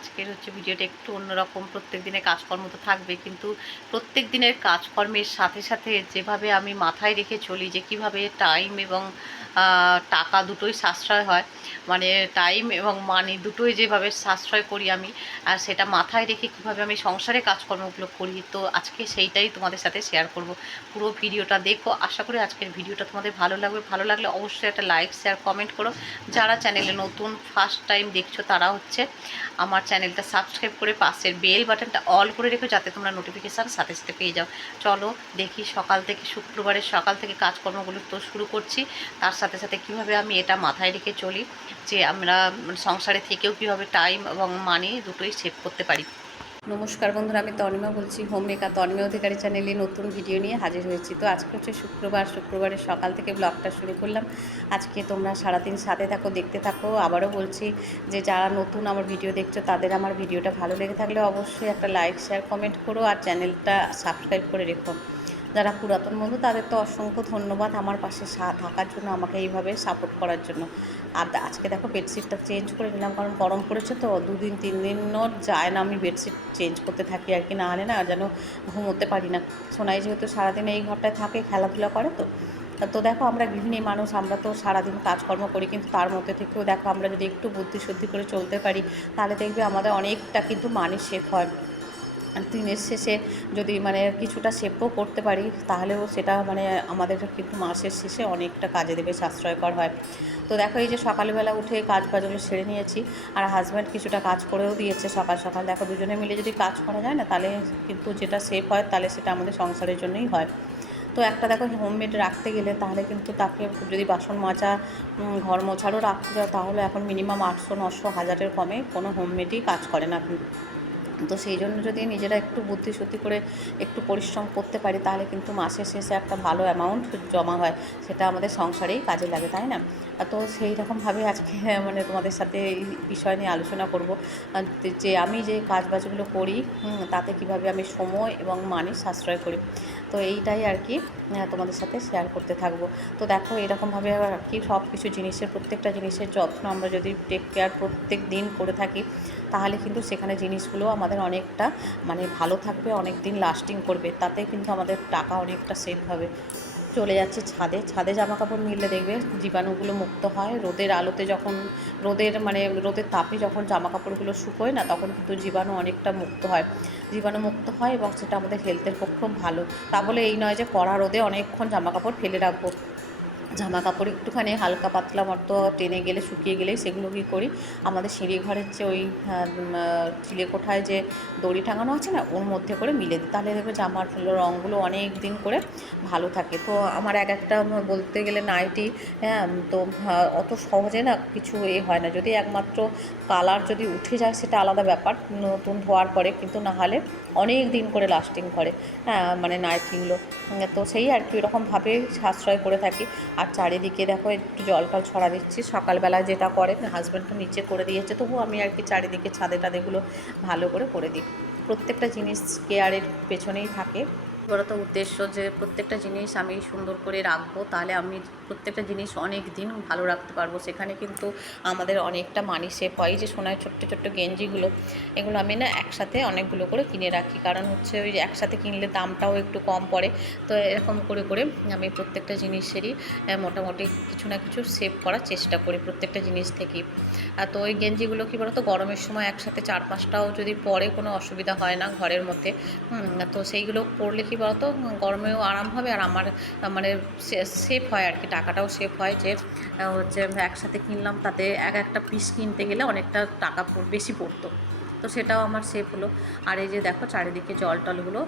আজকের হচ্ছে ভিডিওটা একটু অন্যরকম, প্রত্যেক দিনের কাজকর্ম তো থাকবে, কিন্তু প্রত্যেক দিনের কাজকর্মের সাথে সাথে যেভাবে আমি মাথায় রেখে চলি যে কীভাবে টাইম এবং টাকা দুটোই সাশ্রয় হয় মানে টাইম এবং মানি দুটোই যেভাবে সাশ্রয় করি আমি, আর সেটা মাথায় রেখে কীভাবে আমি সংসারে কাজকর্মগুলো করি, তো আজকে সেইটাই তোমাদের সাথে শেয়ার করব। পুরো ভিডিওটা দেখো, আশা করি আজকের ভিডিওটা তোমাদের ভালো লাগবে। ভালো লাগলে অবশ্যই একটা লাইক শেয়ার কমেন্ট করো। যারা চ্যানেলে নতুন ফার্স্ট টাইম দেখছ তারা হচ্ছে আমার চ্যানেলটা সাবস্ক্রাইব করে পাশের বেল বাটনটা অল করে রেখো যাতে তোমরা নোটিফিকেশান সাথে সাথে পেয়ে যাও। চলো দেখি সকাল থেকে শুক্রবারের সকাল থেকে কাজকর্মগুলো তো শুরু করছি। তার সাথে সাথে কীভাবে আমি এটা মাথায় রেখে চলি, যে আমরা সংসারে থেকেও কীভাবে টাইম এবং মানি দুটোই সেভ করতে পারি। নমস্কার বন্ধুরা, আমি তনিমা বলছি, হোম মেকার তনিমা অধিকারী চ্যানেলে নতুন ভিডিও নিয়ে হাজির হয়েছি। তো আজকে হচ্ছে শুক্রবার, শুক্রবারের সকাল থেকে ব্লগটা শুরু করলাম। আজকে তোমরা সারাদিন সাথে থাকো, দেখতে থাকো। আবারও বলছি যে যারা নতুন আমার ভিডিও দেখছ, তাদের আমার ভিডিওটা ভালো লেগে থাকলে অবশ্যই একটা লাইক, শেয়ার, কমেন্ট করো আর চ্যানেলটা সাবস্ক্রাইব করে রেখো। যারা পুরাতন বন্ধু, তাদের তো অসংখ্য ধন্যবাদ আমার পাশে থাকার জন্য, আমাকে এইভাবে সাপোর্ট করার জন্য। আর আজকে দেখো বেডশিটটা চেঞ্জ করে নিলাম, কারণ গরম পড়েছে তো, দুদিন, তিন দিনও যায় না আমি বেডশিট চেঞ্জ করতে থাকি আর কি, না আনে না যেন ঘুমোতে পারি না। সোনাই যেহেতু সারাদিন এই ঘরটায় থাকে, খেলাধুলা করে তো। তো দেখো আমরা গৃহিণী মানুষ, আমরা তো সারাদিন কাজকর্ম করি, কিন্তু তার মধ্যে থেকেও দেখো আমরা যদি একটু বুদ্ধি শুদ্ধি করে চলতে পারি, তাহলে দেখবে আমাদের অনেকটা কিন্তু মানি শেখ হয়। দিনের শেষে যদি মানে কিছুটা সেভও করতে পারি, তাহলেও সেটা মানে আমাদের কিন্তু মাসের শেষে অনেকটা কাজে দেবে, সাশ্রয়কর হয়। তো দেখো, এই যে সকালবেলা উঠে কাজ বাজগুলো সেরে নিয়েছি, আর হাজব্যান্ড কিছুটা কাজ করেও দিয়েছে সকাল সকাল। দেখো, দুজনে মিলে যদি কাজ করা যায় না, তাহলে কিন্তু যেটা সেফ হয়, তাহলে সেটা আমাদের সংসারের জন্যই হয়। তো একটা দেখো হোমমেড রাখতে গেলে তাহলে কিন্তু তাকে যদি বাসন মাজা ঘর মোছারও রাখতে যাও তাহলে এখন মিনিমাম আটশো, নশো, হাজারের কমে কোনো হোমমেডই কাজ করে না। তো সেই জন্য যদি নিজেরা একটু বুদ্ধি শুদ্ধি করে একটু পরিশ্রম করতে পারি, তাহলে কিন্তু মাসের শেষে একটা ভালো অ্যামাউন্ট জমা হয়। সেটা আমাদের সংসারেই কাজে লাগে, তাই না? তো সেই রকমভাবে আজকে মানে তোমাদের সাথে এই বিষয় নিয়ে আলোচনা করব। যে আমি যে কাজ বাজগুলো করি তাতে কীভাবে আমি সময় এবং মানি সাশ্রয় করি, তো এইটাই আর কি তোমাদের সাথে শেয়ার করতে থাকব। তো দেখো, এরকমভাবে আর কি সব কিছু জিনিসের, প্রত্যেকটা জিনিসের যত্ন আমরা যদি টেক কেয়ার প্রত্যেক দিন করে থাকি তাহলে কিন্তু সেখানে জিনিসগুলো আমাদের অনেকটা মানে ভালো থাকবে অনেক দিন লাস্টিং করবে। তাতে কিন্তু আমাদের টাকা অনেকটা সেভ হবে। চলে যাচ্ছে ছাদে। ছাদে জামা কাপড় মিললে দেখবে জীবাণুগুলো মুক্ত হয়। রোদের আলোতে যখন, রোদের মানে রোদের তাপে যখন জামা কাপড়গুলো শুকোয় না, তখন কিন্তু জীবাণু অনেকটা মুক্ত হয়। জীবাণু মুক্ত হয় এবং সেটা আমাদের হেলথের পক্ষেও ভালো। তা বলে এই নয় যে কড়া রোদে অনেকক্ষণ জামা কাপড় ফেলে রাখব। জামা কাপড় একটুখানি হালকা পাতলা মতো টেনে গেলে, শুকিয়ে গেলেই সেগুলো কী করি? আমাদের সিঁড়ি ঘরের যে ওই চিলে কোঠায় যে দড়ি টাঙানো আছে না, ওর মধ্যে করে মিলে দিই। তাহলে দেখবে জামার রঙগুলো অনেক দিন করে ভালো থাকে। তো আমার এক একটা বলতে গেলে নাইটি হ্যাঁ তো অত সহজে না কিছু এ হয় না। যদি একমাত্র কালার যদি উঠে যায় সেটা আলাদা ব্যাপার, নতুন ধোয়ার পরে, কিন্তু না হলে অনেক দিন করে লাস্টিং করে হ্যাঁ মানে নাইটিগুলো তো সেই আর কি এরকমভাবে সাশ্রয় করে থাকি। আর চারিদিকে দেখো একটু জল টল ছড়া দিচ্ছি। সকালবেলা যেটা করে হাজব্যান্ড তো নিচে করে দিয়েছে তবু আমি আর কি চারিদিকে ছাদে টাদেগুলো ভালো করে করে দিই। প্রত্যেকটা জিনিস কেয়ারের পেছনেই থাকে। বলতো উদ্দেশ্য যে প্রত্যেকটা জিনিস আমি সুন্দর করে রাখব, তাহলে আমি প্রত্যেকটা জিনিস অনেক দিন ভালো রাখতে পারব। সেখানে কিন্তু আমাদের অনেকটা মানি সেভ হয়। যে সোনার ছোট্ট ছোট্ট গেঞ্জিগুলো, এগুলো আমি না একসাথে অনেকগুলো করে কিনে রাখি। কারণ হচ্ছে ওই একসাথে কিনলে দামটাও একটু কম পড়ে। তো এরকম করে করে আমি প্রত্যেকটা জিনিসেরই মোটামুটি কিছু না কিছু সেভ করার চেষ্টা করি প্রত্যেকটা জিনিস থেকেই। তো ওই গেঞ্জিগুলো কী বলতো, গরমের সময় একসাথে চার পাঁচটাও যদি পরে কোনো অসুবিধা হয় না ঘরের মধ্যে তো সেইগুলো পরলে কি বলতো? গরমেও আরাম হবে আর আমার মানে সেফ হয় আর কি, টাকাটাও সেফ হয় যে হচ্ছে একসাথে কিনলাম তাতে এক একটা পিস কিনতে গেলে অনেকটা টাকা বেশি পড়তো। তো সেটাও আমার সেফ হলো। আর এই যে দেখো চারিদিকে জল টলগুলো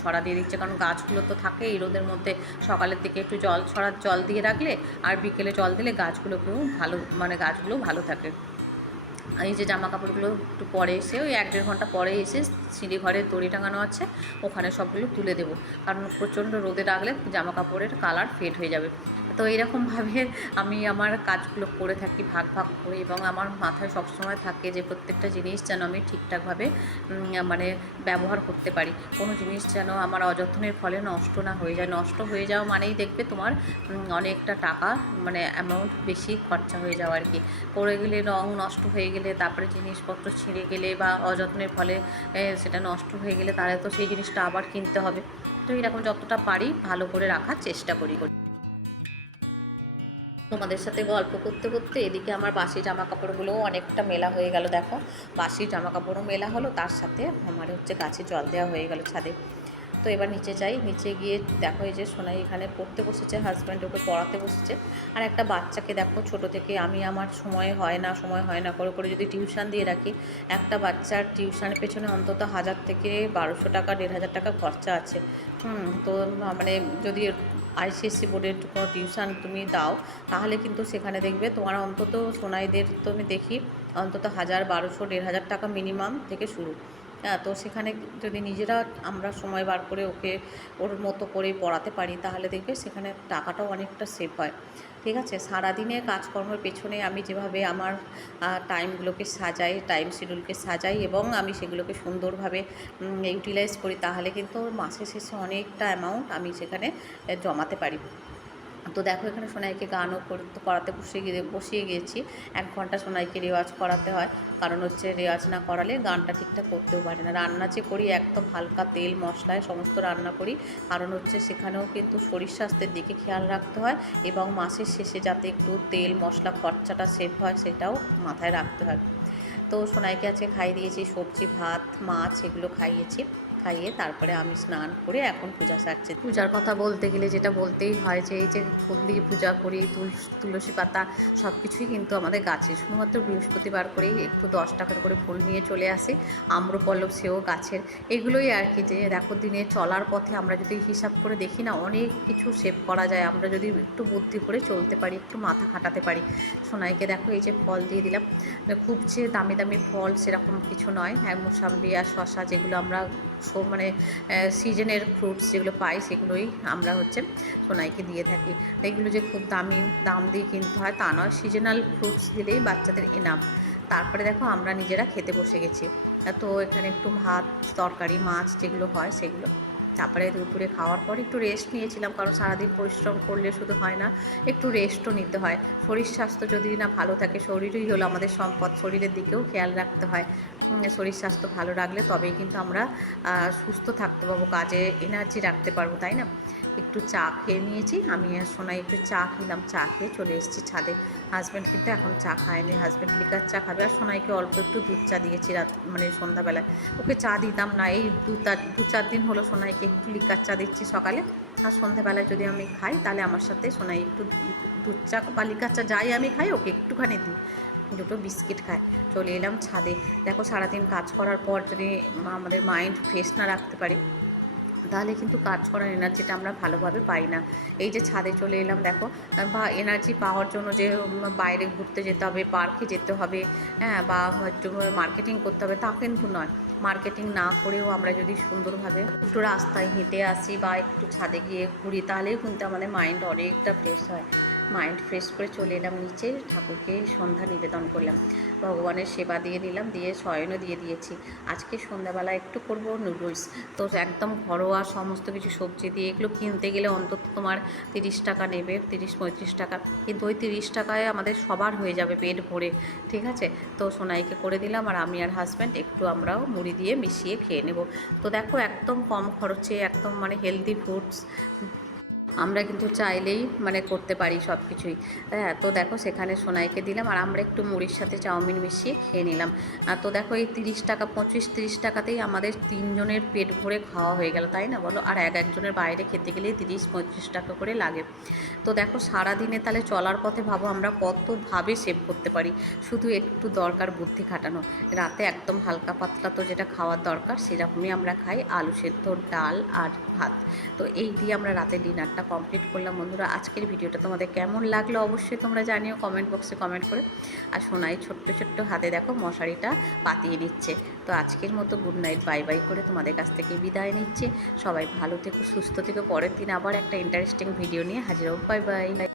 ছড়া দিয়ে দিচ্ছে। কারণ গাছগুলো তো থাকে, এই রোদের মধ্যে সকালের দিকে একটু জল, ছড়া, জল দিয়ে রাখলে আর বিকেলে জল দিলে গাছগুলোকেও ভালো মানে গাছগুলো ভালো থাকে। এই যে জামা কাপড়গুলো একটু পরে এসে, ওই এক দেড় ঘণ্টা পরে এসে সিঁড়ি ঘরের দড়ি টাঙানো আছে, ওখানে সবগুলো তুলে দেবো। কারণ প্রচণ্ড রোদে রাখলে জামা কাপড়ের কালার ফেড হয়ে যাবে। তো এইরকমভাবে আমি আমার কাজগুলো করে থাকি, ভাগ ভাগ করে এবং আমার মাথায় সবসময় থাকে যে প্রত্যেকটা জিনিস যেন আমি ঠিকঠাকভাবে মানে ব্যবহার করতে পারি। কোনো জিনিস যেন আমার অযত্নের ফলে নষ্ট না হয়ে যায়। নষ্ট হয়ে যাওয়া মানেই দেখবে তোমার অনেকটা টাকা মানে অ্যামাউন্ট বেশি খরচা হয়ে যাওয়া আর কি। পড়ে গেলে রং নষ্ট হয়ে গেলে গেলে, তারপরে জিনিসপত্র ছিঁড়ে গেলে বা অযত্নের ফলে সেটা নষ্ট হয়ে গেলে তাহলে তো সেই জিনিসটা আবার কিনতে হবে। তো এরকম যতটা পারি ভালো করে রাখার চেষ্টা করি। তোমাদের সাথে গল্প করতে করতে এদিকে আমার বাসি জামা কাপড়গুলোও অনেকটা মেলা হয়ে গেল, দেখো। বাসি জামা কাপড়ও মেলা হলো, তার সাথে আমার হচ্ছে গাছে জল দেওয়া হয়ে গেল ছাদে। তো এবার নিচে যাই। নিচে গিয়ে দেখো এই যে সোনাই এখানে পড়তে বসেছে হাজব্যান্ড ওকে পড়াতে বসেছে। আর একটা বাচ্চাকে দেখো, ছোট থেকে আমি আমার সময় হয় না, সময় হয় না করে করে যদি টিউশন দিয়ে রাখি, একটা বাচ্চার টিউশনের পেছনে অন্তত হাজার থেকে বারোশো টাকা, দেড় হাজার টাকা খরচা আছে। হুম, তো মানে যদি আইসিএসসি বোর্ডের কোনো টিউশন তুমি দাও, তাহলে কিন্তু সেখানে দেখবে তোমার অন্তত সোনাইদের তো আমি দেখি, অন্তত হাজার, বারোশো, দেড় হাজার টাকা মিনিমাম থেকে শুরু। তো সেখানে যদি নিজেরা আমরা সময় বার করে ওকে ওর মতো করে পড়াতে পারি, তাহলে দেখবে সেখানে টাকাটাও অনেকটা সেভ হয়। ঠিক আছে? সারাদিনে কাজকর্মের পেছনে আমি যেভাবে আমার টাইমগুলোকে সাজাই টাইম শিডিউলকে সাজাই এবং আমি সেগুলোকে সুন্দরভাবে ইউটিলাইজ করি, তাহলে কিন্তু মাসের শেষে অনেকটা অ্যামাউন্ট আমি সেখানে জমাতে পারি। তো দেখো এখানে সোনাইকে গানও করতে, করাতে বসিয়ে গিয়ে, বসিয়ে গিয়েছি। এক ঘণ্টা সোনাইকে রেওয়াজ করাতে হয়। কারণ হচ্ছে রেওয়াজ না করালে গানটা ঠিকঠাক করতেও পারে না। রান্না যে করি, একদম হালকা তেল, মশলায় সমস্ত রান্না করি। কারণ হচ্ছে সেখানেও কিন্তু শরীর স্বাস্থ্যের দিকে খেয়াল রাখতে হয় এবং মাসের শেষে যাতে একটু তেল, মশলা খরচাটা সেভ হয়, সেটাও মাথায় রাখতে হয়। তো সোনাইকে আজকে খাইয়ে দিয়েছি সবজি, ভাত, মাছ, এগুলো খাইয়েছি। খাইয়ে তারপরে আমি স্নান করে এখন পূজা সারছি। পূজার কথা বলতে গেলে যেটা বলতেই হয় যে এই যে ফুল দিয়ে পূজা করি তুলস পাতা সব কিছুই কিন্তু আমাদের গাছে। শুধুমাত্র বৃহস্পতিবার করেই একটু দশ টাকার করে ফুল নিয়ে চলে আসি। আম্রপল্লব সেও গাছের। এগুলোই আর কি যে দেখো দিনে চলার পথে আমরা যদি হিসাব করে দেখি না, অনেক কিছু সেভ করা যায়। আমরা যদি একটু বুদ্ধি করে চলতে পারি, একটু মাথা খাটাতে পারি। সোনাইকে দেখো এই যে ফল দিয়ে দিলাম। খুব যে দামি দামি ফল সেরকম কিছু নয়। হ্যাঁ মোসাম্বি আর শশা যেগুলো আমরা মানে সিজনের ফ্রুটস যেগুলো পাই সেগুলোই আমরা হচ্ছে সোনাইকে দিয়ে থাকি। এগুলো যে খুব দামি, দাম দিয়ে কিনতে হয় তা নয় সিজনাল ফ্রুটস দিলেই বাচ্চাদের এনাম তারপরে দেখো আমরা নিজেরা খেতে বসে গেছি। তো এখানে একটু ভাত, তরকারি, মাছ যেগুলো হয় সেগুলো। তারপরে দুপুরে খাওয়ার পর একটু রেস্ট নিয়েছিলাম, কারণ সারাদিন পরিশ্রম করলে শুধু হয় না, একটু রেস্টও নিতে হয়। শরীর স্বাস্থ্য যদি না ভালো থাকে, শরীরই হলো আমাদের সম্পদ, শরীরের দিকেও খেয়াল রাখতে হয়। শরীর স্বাস্থ্য ভালো রাখলে তবেই কিন্তু আমরা সুস্থ থাকতে পারব, কাজে এনার্জি রাখতে পারব, তাই না? একটু চা খেয়ে নিয়েছি। আমি আর সোনাই একটু চা খেলাম, চা খেয়ে চলে এসেছি ছাদে। হাজব্যান্ড কিন্তু এখন চা খায়নি হাজব্যান্ড লিকার চা খাবে। আর সোনাইকে অল্প একটু দুধ চা দিয়েছি রাত মানে সন্ধ্যাবেলায়। ওকে চা দিতাম না, এই দু দু চার দিন হলো সোনাইকে একটু লিকার চা দিচ্ছি সকালে। আর সন্ধ্যাবেলায় যদি আমি খাই, তাহলে আমার সাথে সোনাই একটু দুধ চা বা লিকার চা যাই আমি খাই, ওকে একটুখানি দিই। দুটো বিস্কিট খায়। চলে এলাম ছাদে। দেখো সারাদিন কাজ করার পর যদি আমাদের মাইন্ড ফ্রেশ না রাখতে পারি তাহলে কিন্তু কাজ করার এনার্জিটা আমরা ভালোভাবে পাই না। এই যে ছাদে চলে এলাম, দেখো বা এনার্জি পাওয়ার জন্য যে বাইরে ঘুরতে যেতে হবে পার্কে যেতে হবে হ্যাঁ বা একটু মার্কেটিং করতে হবে, তা কিন্তু নয়। মার্কেটিং না করেও আমরা যদি সুন্দরভাবে একটু রাস্তায় হেঁটে আসি বা একটু ছাদে গিয়ে ঘুরি, তাহলেও কিন্তু আমাদের মাইন্ড অনেকটা ফ্রেশ হয়। মাইন্ড ফ্রেশ করে চলে এলাম নিচে। ঠাকুরকে সন্ধ্যা নিবেদন করলাম। ভগবানের সেবা দিয়ে নিলাম দিয়ে শয়নও দিয়ে দিয়েছি। আজকে সন্ধ্যাবেলা একটু করব নুডলস তো একদম ঘরোয়া সমস্ত কিছু সবজি দিয়ে এগুলো কিনতে গেলে অন্তত তোমার তিরিশ টাকা নেবে, তিরিশ পঁয়ত্রিশ টাকা। কিন্তু ওই তিরিশ টাকায় আমাদের সবার হয়ে যাবে পেট ভরে, ঠিক আছে? তো সোনাইকে করে দিলাম আর আমি আর হাজব্যান্ড একটু আমরাও মুড়ি দিয়ে মিশিয়ে খেয়ে নেব। তো দেখো একদম কম খরচে, একদম মানে হেলদি ফুডস আমরা কিন্তু চাইলেই মানে করতে পারি সব কিছুই হ্যাঁ তো দেখো সেখানে সোনাইকে দিলাম আর আমরা একটু মুড়ির সাথে চাউমিন মিশিয়ে খেয়ে নিলাম। তো দেখো এই তিরিশ টাকা, পঁচিশ তিরিশ টাকাতেই আমাদের তিনজনের পেট ভরে খাওয়া হয়ে গেল, তাই না বলো? আর এক একজনের বাইরে খেতে গেলেই তিরিশ পঁচিশ টাকা করে লাগে। তো দেখো সারাদিনে তাহলে চলার পথে ভাবো আমরা কতভাবে সেভ করতে পারি। শুধু একটু দরকার বুদ্ধি খাটানো। রাতে একদম হালকা পাতলা তো যেটা খাওয়ার দরকার সেরকমই আমরা খাই আলু সেদ্ধ, ডাল আর ভাত। তো এই দিয়ে আমরা রাতে ডিনারটা কমপ্লিট করলাম। বন্ধুরা, আজকের ভিডিওটা তোমাদের কেমন লাগল অবশ্যই তোমরা জানিও কমেন্ট বক্সে কমেন্ট করে। আর সোনাই ছোট্ট ছোট্ট হাতে দেখো মশারিটা পাতিয়ে নিচ্ছে। তো আজকের মতো গুড নাইট বাই বাই করে তোমাদের কাছ থেকে বিদায় নিচ্ছে। সবাই ভালো থেকো, সুস্থ থেকো। পরের দিন আবার একটা ইন্টারেস্টিং ভিডিও নিয়ে হাজির হোক বাই বাই